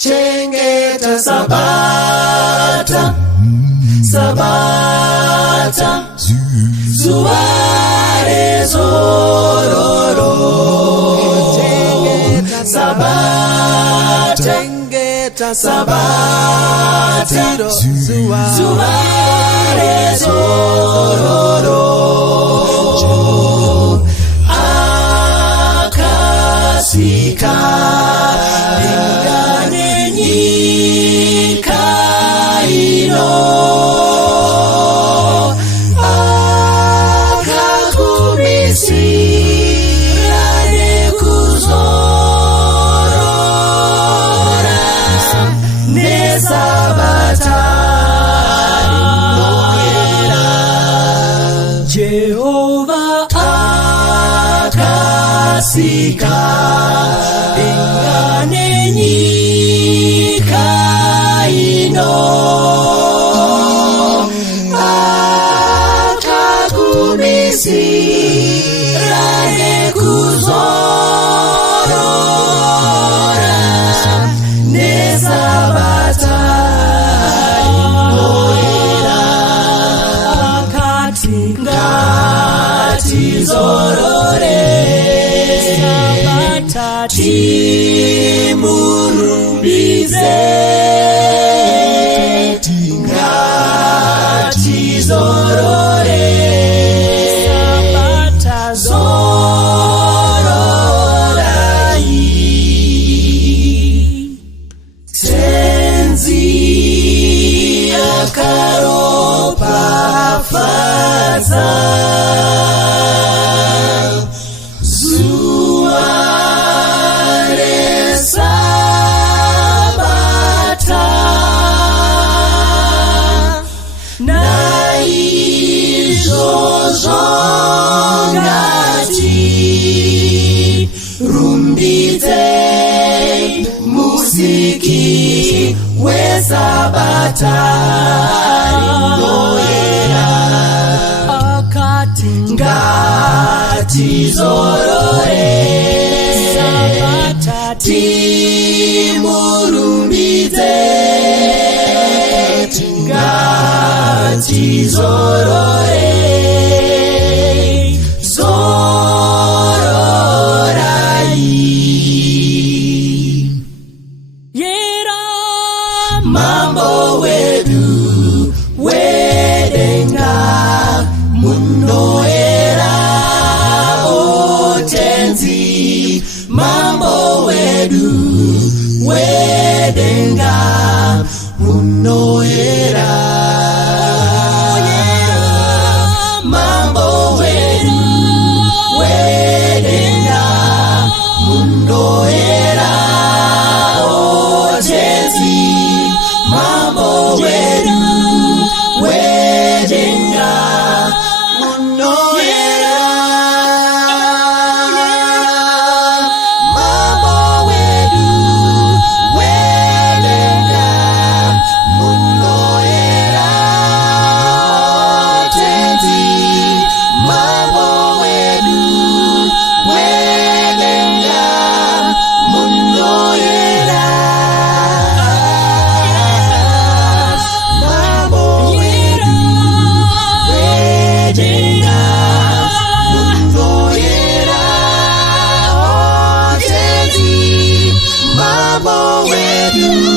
Chengeta Sabata, Sabata, Zuare Zororo. Chengeta Sabata, Chengeta Sabata, Zuare Zororo. Akasika Jehovah akasika ingane nyika ino akakumisira nekuzorora nesabata inoera akatinga Zorore Sabata Timurumbize Tingati Zorore Sabata Zororai Tenzi Akaropa Faza Musiki wesabata inoera akatingati zorore sabata timurumbize tingati zorore Mambo wedu wedenga muno era otenzi Mambo wedu wedenga muno era Mambo wedu wedenga muno era otenzi Mambo wedu wedenga muno era Mambo wedu wedenga muno era Tenzi Mambo wedu wedenga muno era Mambo wedu